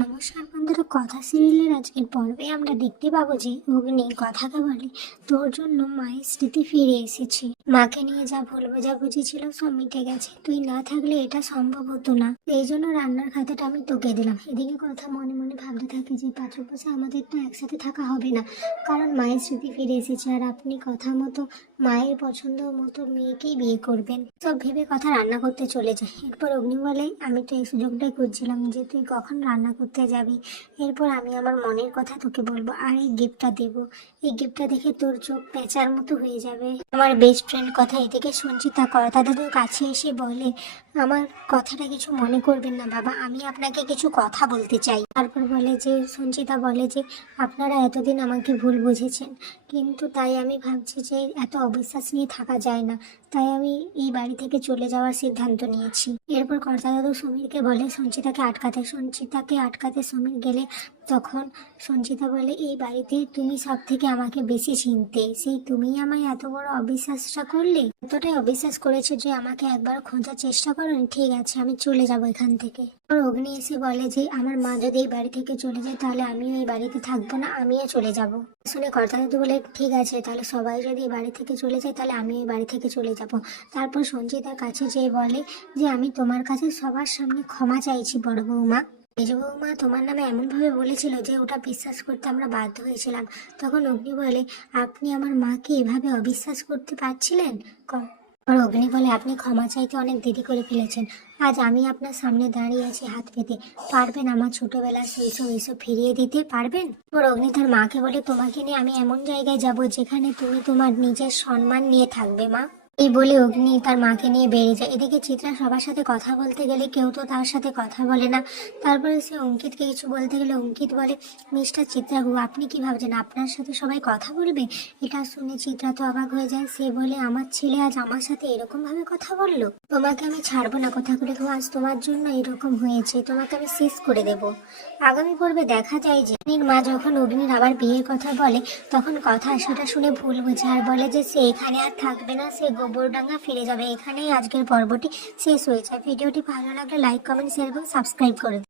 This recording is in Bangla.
নমস্কার বন্ধুরা, কথা সিরিয়ালের আজকের পর্বে আমরা দেখতে পাবো যে অগ্নি কথাকে বলে তোর জন্য মায়ের স্মৃতি ফিরে এসেছে। মাকে নিয়ে যা ভুল বোঝাবুঝি ছিল সব মিটে গেছে, তুই না থাকলে এটা সম্ভব হতো না, এই জন্য রান্নার খাতাটা আমি তোকে দিলাম। এদিকে কথা মনে মনে ভাবতে থাকে যে 5 বছর আমাদের তো একসাথে থাকা হবে না, কারণ মায়ের স্মৃতি ফিরে এসেছে আর আপনি কথা মতো মায়ের পছন্দ মতো মেয়েকেই বিয়ে করবেন। সব ভেবে কথা রান্না করতে চলে যায়। এরপর অগ্নি বলে আমি তো এই সুযোগটাই করছিলাম যে তুই কখন রান্না করতে যাবি, এরপর আমি আমার মনের কথা তোকে বলবো আর এই গিফটটা দেবো। এই গিফটটা দেখে তোর চোখ পেঁচার মতো হয়ে যাবে। আমার বেস্ট ফ্রেন্ড কথা এদিকে সঞ্চিতা কথা দাদুর কাছে এসে বলে আমার কথাটা কিছু মনে করবেন না বাবা, আমি আপনাকে কিছু কথা বলতে চাই। তারপর বলে যে সঞ্চিতা বলে যে আপনারা এতদিন আমাকে ভুল বুঝেছেন, কিন্তু তাই আমি ভাবছি যে এত অবিশ্বাস নিয়ে থাকা যায় না, তাই আমি এই বাড়ি থেকে চলে যাওয়ার সিদ্ধান্ত নিয়েছি। এরপর কর্তা দাদু সমীরকে বলে সঞ্চিতাকে আটকাতে সমীর গেলে তখন সঞ্চিতা বলে এই বাড়িতে তুমি সব থেকে আমাকে বেশি চিনতে, সেই তুমি আমায় এত বড় অবিশ্বাসটা করলে, এতটাই অবিশ্বাস করেছো যে আমাকে একবার খোঁজার চেষ্টা করোনি। ঠিক আছে, আমি চলে যাব এখান থেকে। আর অগ্নি এসে বলে যে আমার মা যদি এই বাড়ি থেকে চলে যায় তাহলে আমিও এই বাড়িতে থাকবো না, আমিও চলে যাব। শুনে কর্তা দাদু বলে ঠিক আছে, তাহলে সবাই যদি এই বাড়ি থেকে চলে যায় তাহলে আমি এই বাড়ি থেকে চলে যাব। তারপর সঞ্চিতার কাছে যেয়ে বলে যে আমি তোমার কাছে সবার সামনে ক্ষমা চাইছি বড় বৌমা, মেজ বৌমা তোমার নামে এমনভাবে বলেছিল যে ওটা বিশ্বাস করতে আমরা বাধ্য হয়েছিলাম। তখন অগ্নি বলে আপনি আমার মাকে এভাবে অবিশ্বাস করতে পারছিলেন? আর অগ্নি বলে আপনি ক্ষমা চাইতে অনেক দেরি করে ফেলেছেন, আজ আমি আপনার সামনে দাঁড়িয়ে আছি হাত পেতে, পারবেন আমার ছোটবেলার শৈশব এসব ফিরিয়ে দিতে পারবেন? ওর অগ্নি তার মাকে বলে তোমাকে নিয়ে আমি এমন জায়গায় যাব যেখানে তুমি তোমার নিজের সম্মান নিয়ে থাকবে মা। এই বলে অগ্নি তার মাকে নিয়ে বেরিয়ে যায়। এদিকে চিত্রা সবার সাথে কথা বলতে গেলে কেউ তো তার সাথে কথা বলে না। তারপরে সে অঙ্কিতকে কিছু বলতে গেলে অঙ্কিত বলে মিস্টার চিত্রাবাবু আপনি কি ভাবছেন আপনার সাথে সবাই কথা বলবে? এটা শুনে চিত্রা তো অবাক হয়ে যায়। সে বলে আমার ছেলে আজ আমার সাথে এরকম ভাবে কথা বললো, তোমাকে আমি ছাড়বো না, কথা বলে আজ তোমার জন্য এরকম হয়েছে, তোমাকে আমি শেষ করে দেব। আগামী পর্বে দেখা যায় যে অগ্নির মা যখন অগ্নির আবার বিয়ের কথা বলে তখন কথা সেটা শুনে ভুল বোঝে আর বলে যে সে এখানে আর থাকবে না, সে গোবরডাঙ্গা ফিরে যাবে। এখানেই আজকের পর্বটি শেষ হয়ে যায়। ভিডিওটি ভালো লাগলে লাইক কমেন্ট শেয়ার এবং সাবস্ক্রাইব করে দিন।